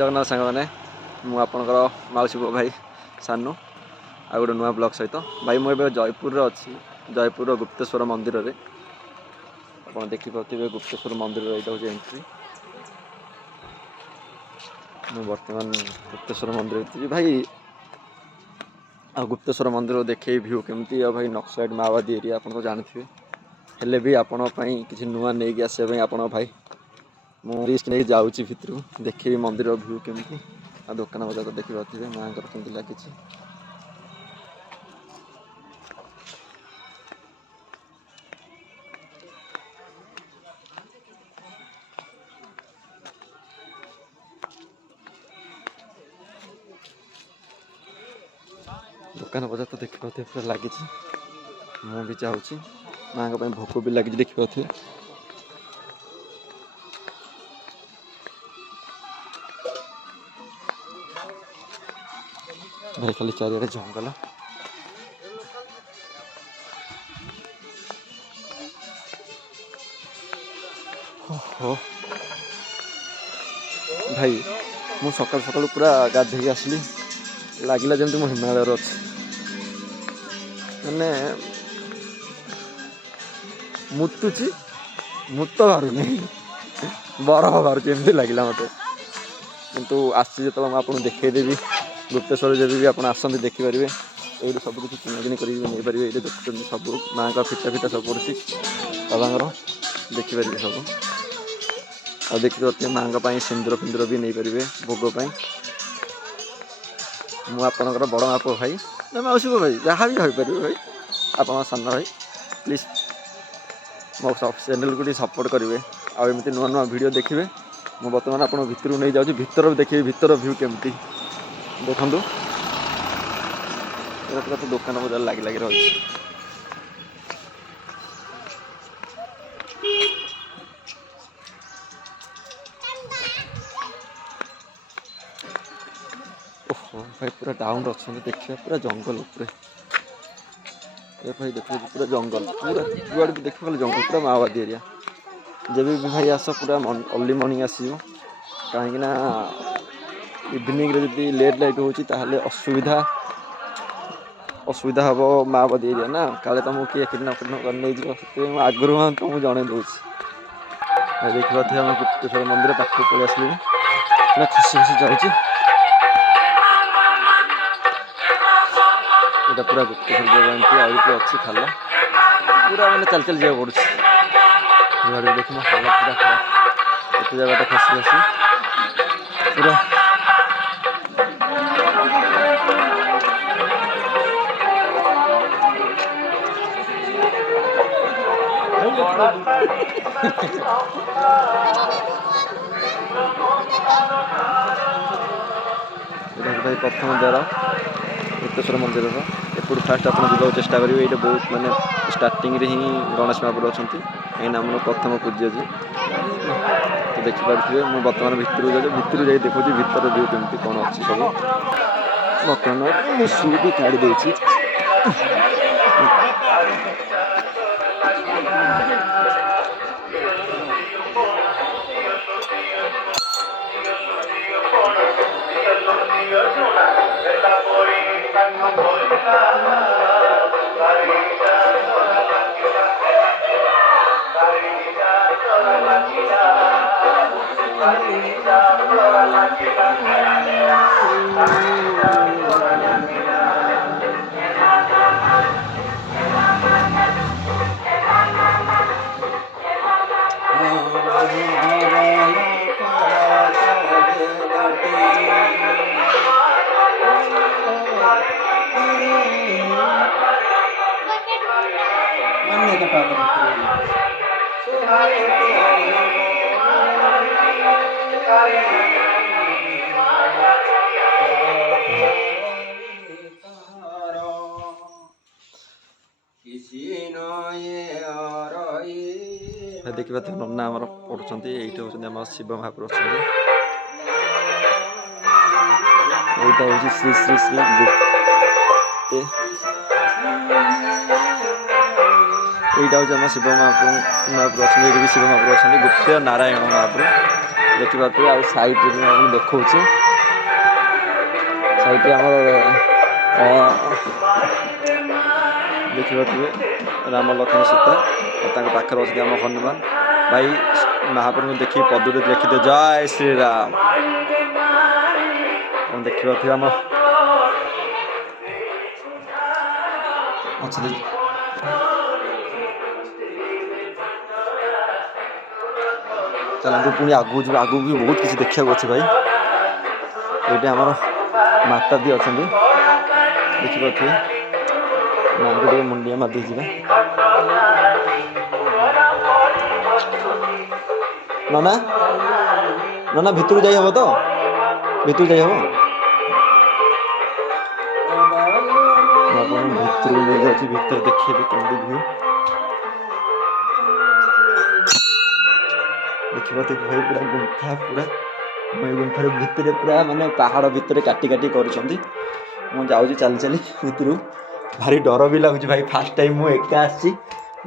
जगन्नाथ सांग मैंने मुझे मौसी पुओ भाई सानू आ गोटे नुआ ब्लॉग सहित भाई मुझे जयपुर अच्छी जयपुर गुप्तेश्वर मंदिर रे आप देखिपे गुप्तेश्वर मंदिर यहाँ हूँ एंट्री मुझे बर्तमान गुप्तेश्वर मंदिर थी भाई आ गुप्तेश्वर मंदिर देखे भ्यू केमती भाई नक्सलाइट माओवादी एरिया आप तो जानते हेले भी आपण किसी नुआ नहीं आसवाई आप भाई मुझे रिस्क नहीं जाऊँगी भितर देखी मंदिर भ्यू केमती आ दुकान बजार तो देखिपे माँ केमती लगी दुकान बजार तो देखिपे पूरा लगी मु भी चाहूँगी माँ भोक भी लगी देखिपे भाई खाली चारिड़े जंगल हो भाई मु सकाल सकाल पूरा गाधे आसली लगिला जमी मो हिमालय अच्छी मैंने मुतुची मुत बाहर बरफ बाहर एमती लगे मत कितु आसो मुझे देखईदेवी गुप्तेश्वर जब भी आप आसते देखिपारे ये सब किसी किणाकिणी कर देखते सब माँ का फिटा फिटा सब पड़ी बाबा देखिपारे सब आ देखिए माँ सिंदूर फिंदूर भी नहीं पारे भोगपाई मुझे आपंकर बड़ माप भाई ना मौसी भाई जहाँ भी भाई भाई आप सान भाई प्लीज मो चैनल को सपोर्ट करेंगे आमती नुआ नुआ वीडियो देखिए मुझे बर्तमान आप भितर नहीं जाऊँगी भितर देखिए भितर भ्यू केमती देखु पूरा तो दुकान बजार लगी लगी रही ओहो भाई पूरा डाउन अच्छा देखिए पूरा जंगल भाई देखिए पूरा जंगल पूरा जुआड़ भी देखिए जंगल पूरा माओवादी एरिया जब भी भाई आस पूरा अर्ली मॉर्निंग आसो कहीं इवनिंग जब लेट लाइट होते असुविधा असुविधा हम माओवादी एरिया ना काले तुमको किए किडनाप कर नहीं आगुरी हाँ तुमको जन दूसरी देखा आम गुप्तेश्वर मंदिर पाखक पलि आसली पूरा खसी खसी जाऊँगी यहाँ पूरा गुप्तेश्वर जगह आई अच्छी खाला पूरा मैंने चल चल जाए पड़े देखना खाला पूरा खराब एत जगह खसी खसी पूरा भाई प्रथम द्वार गुप्तेश्वर मंदिर एपटू फास्ट आप जावाक चेष्टा करेंगे ये बहुत मानने स्टार्टिंग रे ही गणेश महाप्रभु अच्छा कहीं आम प्रथम पूज्य जी तो देखिपे मुझे बर्तमान भितर जा देखुँ भितर व्यू केमती कौन अच्छी सब बर्तमान मुझे शू भी काढ़ी देती देखा नन्ना आम पढ़ुं ये हूँ शिव महाप्रभु अच्छा यहाँ हूँ श्री श्री श्री गुप्ते यहाँ हूँ आम शिव महाप्रभु अच्छा भी शिव महाप्रभु अच्छा गुप्ते नारायण महाप्रभु ଦେଖିପାରୁଥିବେ। ଆଉ ସାଇଡ଼୍ରେ ବି ମୁଁ ଦେଖାଉଛି, ସାଇଡ଼୍ରେ ଆମର ଦେଖିପାରୁଥିବେ ରାମ ଲକ୍ଷ୍ମଣ ସୀତା, ଆଉ ତାଙ୍କ ପାଖରେ ଅଛନ୍ତି ଆମ ହନୁମାନ। ଭାଇ ମହାପ୍ରଭୁଙ୍କୁ ଦେଖି ପଦରେ ଲେଖିଦେ ଜୟ ଶ୍ରୀରାମ। ଆପଣ ଦେଖିପାରୁଥିବେ ଆମ ଅଛନ୍ତି। ଚାଲନ୍ତୁ ପୁଣି ଆଗକୁ ଯିବା, ଆଗକୁ ବି ବହୁତ କିଛି ଦେଖିବାକୁ ଅଛି ଭାଇ। ଏଇଠି ଆମର ମାତା ଦି ଅଛନ୍ତି, ଦେଖିପାରୁଥିବେ। ମାଆଙ୍କୁ ଟିକେ ମୁଣ୍ଡିଆ ମାରି ଯିବା। ନନା ନନା ଭିତରୁ ଯାଇ ହବ ତ? ଭିତରୁ ଯାଇ ହବ? ଆପଣ ଭିତରକୁ ନେଇ ଯାଉଛି, ଭିତରେ ଦେଖେଇବି କେମିତି ଭିଉ। ଦେଖିପାରୁଥିବେ ଭାଇ ପୁରା ଗୁମ୍ଫା, ପୁରା ଗୁମ୍ଫାର ଭିତରେ ପୁରା ମାନେ ପାହାଡ଼ ଭିତରେ କାଟି କାଟି କରୁଛନ୍ତି। ମୁଁ ଯାଉଛି ଚାଲି ଚାଲି ଭିତରୁ, ଭାରି ଡର ବି ଲାଗୁଛି ଭାଇ। ଫାର୍ଷ୍ଟ ଟାଇମ୍ ମୁଁ ଏକା ଆସିଛି,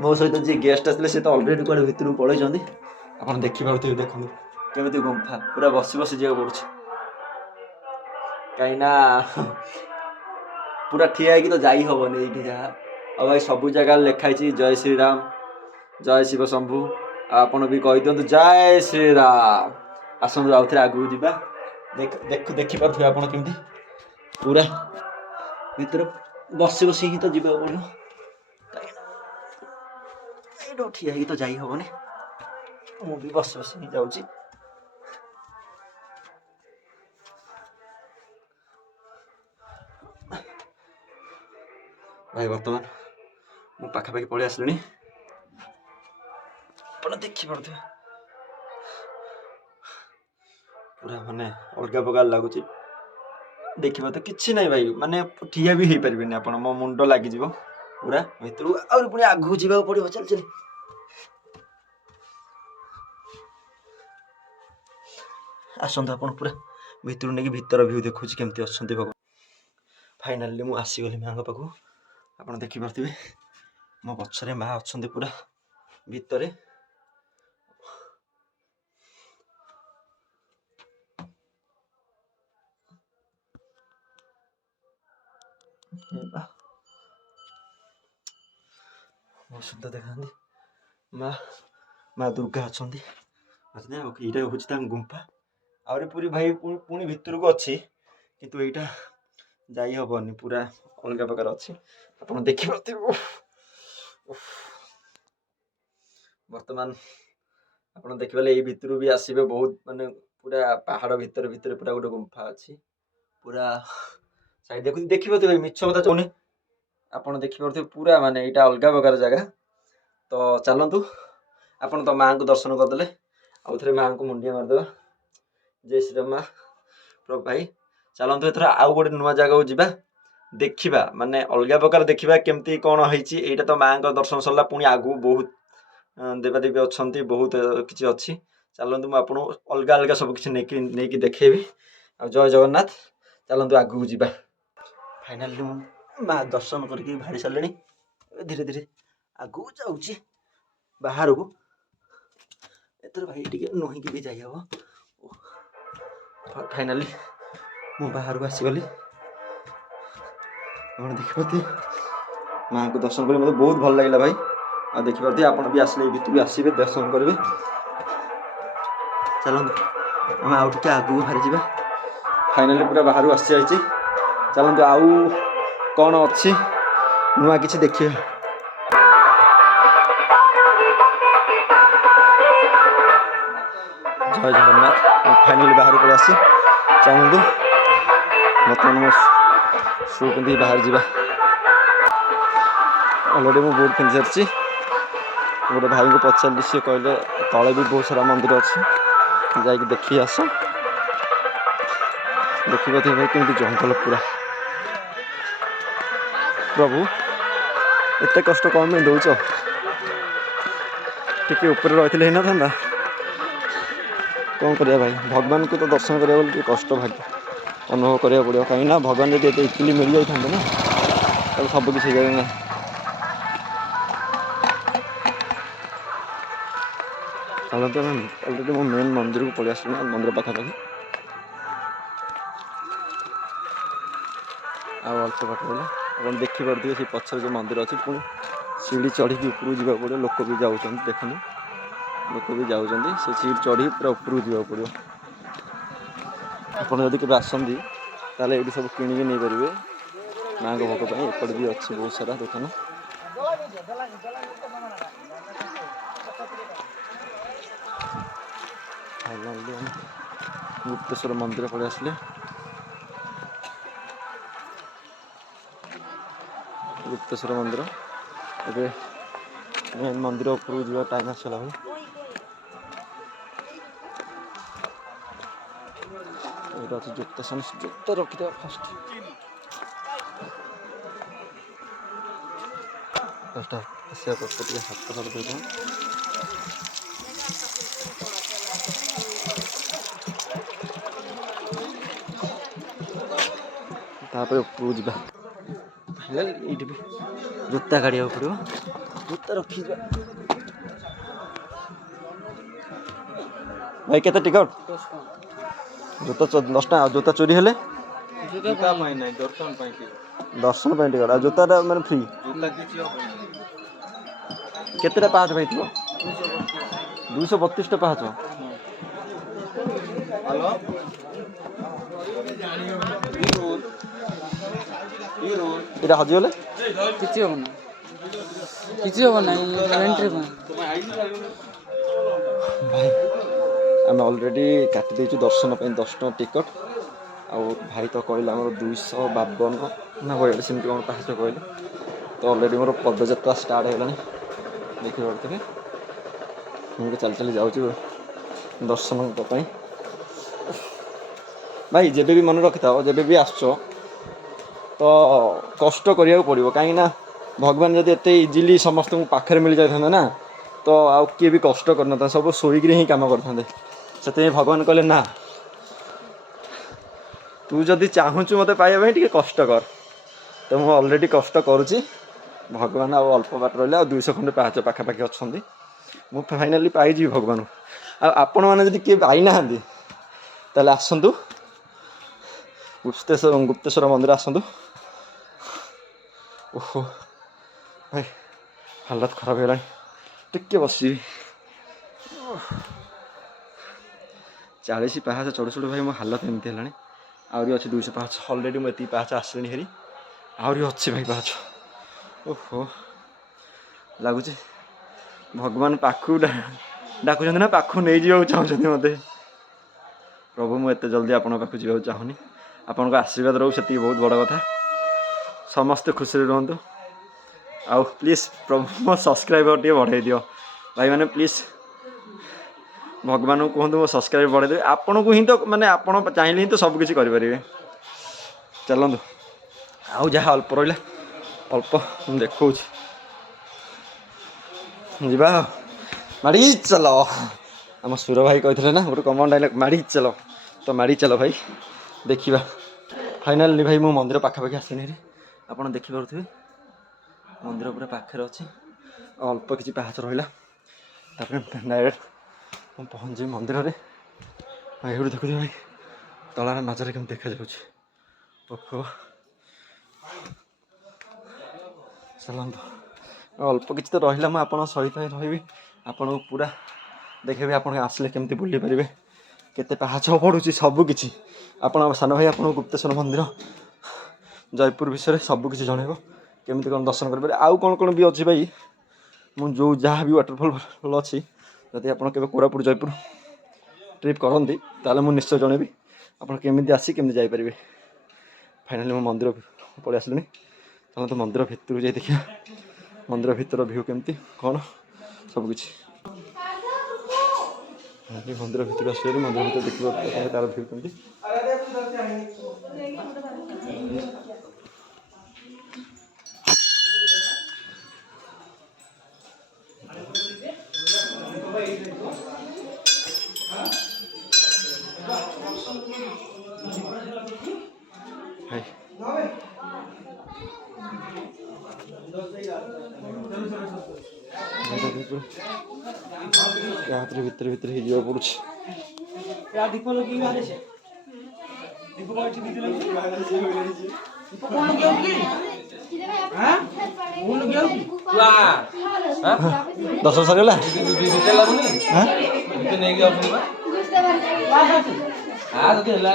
ମୋ ସହିତ ଯିଏ ଗେଷ୍ଟ ଆସିଥିଲେ ସେ ତ ଅଲରେଡ଼ି କୁଆଡ଼େ ଭିତରକୁ ପଳେଇଛନ୍ତି। ଆପଣ ଦେଖିପାରୁଥିବେ, ଦେଖନ୍ତୁ କେମିତି ଗୁମ୍ଫା, ପୁରା ବସି ବସି ଯିବାକୁ ପଡ଼ୁଛି। କାହିଁକିନା ପୁରା ଠିଆ ହେଇକି ତ ଯାଇ ହବନି ଏଇଠି ଯାହା। ଆଉ ଭାଇ ସବୁ ଜାଗାରେ ଲେଖା ହେଇଛି ଜୟ ଶ୍ରୀରାମ, ଜୟ ଶିବ ଶମ୍ଭୁ। ଆଉ ଆପଣ ବି କହିଦିଅନ୍ତୁ ଜୟ ଶ୍ରୀରାମ। ଆସନ୍ତୁ ଆଉ ଥରେ ଆଗକୁ ଯିବା। ଦେଖିପାରୁଥିବେ ଆପଣ କେମିତି ପୁରା ଭିତରେ ବସି ବସି ହିଁ ତ ଯିବାକୁ ପଡ଼ିବ, ଏଇଠୁ ଠିଆ ହେଇକି ତ ଯାଇ ହବନି। ମୁଁ ବି ବସି ବସି ହିଁ ଯାଉଛି। ଭାଇ ବର୍ତ୍ତମାନ ମୁଁ ପାଖାପାଖି ପଳେଇ ଆସିଲିଣି, ଆପଣ ଦେଖିପାରୁଥିବେ। ପୁରା ମାନେ ଅଲଗା ପ୍ରକାର ଲାଗୁଛି। ଦେଖିବା ତ କିଛି ନାହିଁ ଭାଇ, ମାନେ ଠିଆ ବି ହେଇପାରିବେନି ଆପଣ, ମୋ ମୁଣ୍ଡ ଲାଗିଯିବ ପୁରା ଭିତରକୁ। ଆହୁରି ପୁଣି ଆଗକୁ ଯିବାକୁ ପଡ଼ିବ ଚାଲି ଚାଲି। ଆସନ୍ତୁ ଆପଣ ପୁରା ଭିତରୁ ନେଇକି ଭିତର ଭିଉ ଦେଖୁଛି କେମିତି ଅଛନ୍ତି ଭଗବାନ। ଫାଇନାଲି ମୁଁ ଆସିଗଲି ମାଆଙ୍କ ପାଖକୁ। ଆପଣ ଦେଖିପାରୁଥିବେ ମୋ ପଛରେ ମା ଅଛନ୍ତି ପୁରା ଭିତରେ। ବହୁତ ସୁନ୍ଦର ଦେଖାନ୍ତି। ମା ଦୁର୍ଗା ଅଛନ୍ତି। ଏଇଟା ହେଉଛି ତାଙ୍କ ଗୁମ୍ଫା। ଆହୁରି ପୁରୀ ଭାଇ ପୁଣି ଭିତରକୁ ଅଛି, କିନ୍ତୁ ଏଇଟା ଯାଇ ହବନି, ପୁରା ଅଲଗା ପ୍ରକାର ଅଛି। ଆପଣ ଦେଖିପାରୁଥିବେ। ବର୍ତ୍ତମାନ ଆପଣ ଦେଖିପାରିଲେ ଏଇ ଭିତରୁ ବି ଆସିବେ ବହୁତ, ମାନେ ପୁରା ପାହାଡ଼ ଭିତରେ ଭିତରେ ପୁରା ଗୋଟେ ଗୁମ୍ଫା ଅଛି। ପୁରା ସାଇଡ୍ ଦେଖିପାରୁଥିବେ, ମିଛ କଥା କହୁନି। ଆପଣ ଦେଖିପାରୁଥିବେ ପୁରା ମାନେ ଏଇଟା ଅଲଗା ପ୍ରକାର ଜାଗା। ତ ଚାଲନ୍ତୁ, ଆପଣ ତ ମାଆଙ୍କୁ ଦର୍ଶନ କରିଦେଲେ, ଆଉ ଥରେ ମାଆଙ୍କୁ ମୁଣ୍ଡିଆ ମାରିଦେବା। ଜୟ ଶ୍ରୀରାମ ମା। ପ୍ରଭୁ ଭାଇ ଚାଲନ୍ତୁ ଏଥର ଆଉ ଗୋଟେ ନୂଆ ଜାଗାକୁ ଯିବା, ଦେଖିବା ମାନେ ଅଲଗା ପ୍ରକାର ଦେଖିବା କେମିତି କ'ଣ ହେଇଛି। ଏଇଟା ତ ମାଆଙ୍କ ଦର୍ଶନ ସରିଲା, ପୁଣି ଆଗକୁ ବହୁତ ଦେବାଦେବୀ ଅଛନ୍ତି, ବହୁତ କିଛି ଅଛି। ଚାଲନ୍ତୁ ମୁଁ ଆପଣଙ୍କୁ ଅଲଗା ଅଲଗା ସବୁ କିଛି ନେଇକି ଦେଖେଇବି। ଆଉ ଜୟ ଜଗନ୍ନାଥ। ଚାଲନ୍ତୁ ଆଗକୁ ଯିବା। ଫାଇନାଲି ମୁଁ ମା ଦର୍ଶନ କରିକି ବାହାରି ସାରିଲେଣି। ଧୀରେ ଧୀରେ ଆଗକୁ ଯାଉଛି ବାହାରକୁ। ଏଥର ଭାଇ ଟିକେ ନୁହିଁକି ବି ଯାଇ ହବ। ଫାଇନାଲି ମୁଁ ବାହାରକୁ ଆସିଗଲି। ଆପଣ ଦେଖିପାରୁଥିବେ ମାଆଙ୍କୁ ଦର୍ଶନ କରି ମୋତେ ବହୁତ ଭଲ ଲାଗିଲା ଭାଇ। ଆଉ ଦେଖିପାରୁଥିବେ ଆପଣ ବି ଆସିଲେ ଏଇ ଭିତରକୁ ଆସିବେ, ଦର୍ଶନ କରିବେ। ଚାଲନ୍ତୁ ଆମେ ଆଉ ଟିକେ ଆଗକୁ ବାହାରିଯିବା। ଫାଇନାଲି ପୁରା ବାହାରୁ ଆସିଯାଇଛି। ଚାଲନ୍ତୁ ଆଉ କ'ଣ ଅଛି ନୂଆ କିଛି ଦେଖିବା। ଜୟ ଜଗନ୍ନାଥ। ମୁଁ ଫାଇନାଲି ବାହାରକୁ ପଳେଇ ଆସିଛି। ଚାଲନ୍ତୁ ବର୍ତ୍ତମାନ ମୋ ସୁ ପିନ୍ଧିକି ବାହାରି ଯିବା। ଅଲରେଡ଼ି ମୁଁ ବୁଟ୍ ପିନ୍ଧି ସାରିଛି। ଗୋଟେ ଭାଇଙ୍କୁ ପଚାରିଲି, ସିଏ କହିଲେ ତଳେ ବି ବହୁତ ସାରା ମନ୍ଦିର ଅଛି, ଯାଇକି ଦେଖିକି ଆସ। ଦେଖିପାରୁଥିବେ ଭାଇ କେମିତି ଜଙ୍ଗଲ ପୁରା। ପ୍ରଭୁ ଏତେ କଷ୍ଟ କ'ଣ ପାଇଁ ଦେଉଛ? ଟିକେ ଉପରେ ରହିଥିଲେ ହେଇନଥାନ୍ତା? କ'ଣ କରିବା ଭାଇ, ଭଗବାନଙ୍କୁ ତ ଦର୍ଶନ କରିବାକୁ ଗଲେ ଟିକେ କଷ୍ଟ ଭାଗ୍ୟ ଅନୁଭବ କରିବାକୁ ପଡ଼ିବ। କାହିଁକିନା ଭଗବାନ ଯଦି ଏତେ ଇଜିଲି ମିଳିଯାଇଥାନ୍ତେ ନା, ତାହେଲେ ସବୁ କିଛି ହେଇଯାନ୍ତା। चलते अलरेडी मो मेन मंदिर को पलि आस मंदिर पाखापाखि अल्प बाट रहा आप देखिपे से पचर जो मंदिर अच्छी पुणी सीढ़ी चढ़ी उपरू जावाक पड़ो लोक भी जाऊँ देखो लोक भी जाऊँ से सीढ़ी चढ़ी पूरा उपरू जावाक पड़ो आपड़ जब के आसती ताले ये सब किणिकी नहीं पारे माँ को भोग एपटे भी अच्छी बहुत सारा दुकान गुप्तेश्वर मंदिर पलि आसिले गुप्तेश्वर मंदिर एबे मेन मंदिर उपरू जा टाइम आसला भाई ये अच्छे जुत्ता रखी फास्ट आसिया पड़ते हाथ कर देव तापर उपरू जा ये भी जूता काढ़ा पड़ो जूता रखी भाई केते टिकट जूता 10 टा जूता चोरी हेले दर्शन टिकट आ जूता मैंने फ्री केतेटा पाँच भाई थो 232 टा पाँच এটা হজিগলে কিছু হবে না এন্ট্রি ভাই আমি অলরেडी কাটি দেইଛୁ দର୍ଶନ ପାଇଁ 10 ଟଙ୍କା ଟିକଟ ଆଉ ଭାଇ ତ କହିଲେ ଆମର 252 ନା କହିଲେ ସେମିତି କ'ଣ ପାହାଚ କହିଲେ ତ ଅଲରେଡ଼ି ମୋର ପଦଯାତ୍ରା ଷ୍ଟାର୍ଟ ହେଇଗଲାଣି ଦେଖିପାରୁଥିବେ ମୁଁ ଚାଲି ଚାଲି ଯାଉଛି ଦର୍ଶନ ପାଇଁ ଭାଇ ଯେବେ ବି ମନେ ରଖିଥାଅ ଯେବେ ବି ଆସୁଛ तो कष्ट करिया पड़ो कहीं भगवान जब एत इजिली समस्त पाखे मिल जाता ना तो आउ किए भी कष्ट करना सब शोक ही कम करते से भगवान कहले ना तू जदि चाहूँ मत पाइबा टे कष्ट कर तो मुझे अलरेडी कष्ट करुच्ची भगवान अल्प बाट रहा 200 खंडे पाँच पाखापाखि अच्छा मुझे फाइनाली पाइजी भगवान आपण मैंने किए पाई ना ताले आसतु गुप्तेश्वर मंदिर आसतु ओहो भाई हालत खराब है टिके बस 40 पाहाच चढ़ु चढ़ु भाई मो हालत एमती है आहरी अच्छे 200 पाहाच अलरेडी मुझे पाहाच आसली हेरी आहरी अच्छे भाई पाहाच ओहो लगुच भगवान पाखु डाकुं ना पाखु नहीं जावाक चाहते मत प्रभु मुझे जल्दी आपण पाखु जावाक चाहूनी आपण आशीर्वाद रहू से बहुत बड़ कथा समस्ते खुशी रुहतु आउ प्लीज प्रभु मो सब्सक्राइबर टे बढ़ाई दियो भाई मैंने प्लीज भगवान को कहतु मो सब्सक्राइबर बढ़ाई देवे आपन को ही तो माने आपण चाहिए ही तो सब किसी करें चलतु आउ जहाँ अल्प रहा अल्प देखा जीवा माड़ी चल आम सुर भाई कहते ना गोटे कमन डायलॉग माड़ी चल तो माड़ी चल भाई देखा फाइनाली भाई मो मंदिर पाखापाखि आसनी आपड़ देखिपे मंदिर पूरा पाखे अच्छे अल्प किसी पाहाच रहा डायरेक्ट पहुँची मंदिर में ये देखु भाई तलार नजर केम देखा ओहो चलत अल्प किसी तो रहा मुझे सहित रही आपन पूरा देखेबी आप आसले केमती बुली पारे केते पाहाच पड़ुची सबकि आप सान भाई आप गुप्तेश्वर मंदिर जयपुर विषय सबकि जनइब केमी कौन दर्शन करेंगे आउ कौन कौन भी अच्छी भाई मुझे जो जहाँ भी वाटरफल अच्छी जदि आप कोरापुट जयपुर ट्रिप करती ताले मुझे निश्चय जनइबी आप केमी आसी केमी जापर फाइनाली मो मंदिर पलि आसली चलो तो मंदिर भितर जाए देखिए मंदिर भितर भ्यू केमती कौन सबकि मंदिर भितर आस मंदिर भितर देखिए तार भ्यू केमती या हाथ भितर भितर ही जीवा पड़ुछ या दीप लगी बाहर से दीप को अच्छी दीदी लगी बाहर से हो रही है दीप कौन गया की हां कौन गया वाह हां 10 सरला दीदी लागुनी हां तो नहीं गया अपनी वाह हां तो हेला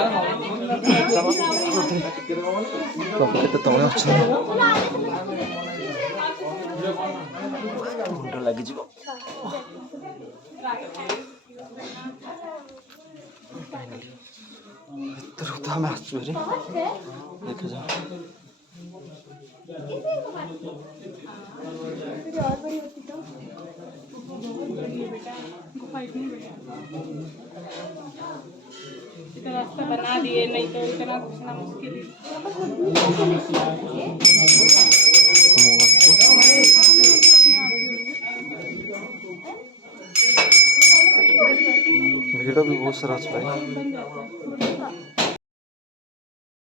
केते तळे अछि मुंड लागि जीव भीतर तो हम आसु रे देख जा इतना रास्ता बना दिए नहीं तो इतना घुसना मुश्किल है भीड़ भी बहुत सारा है भाई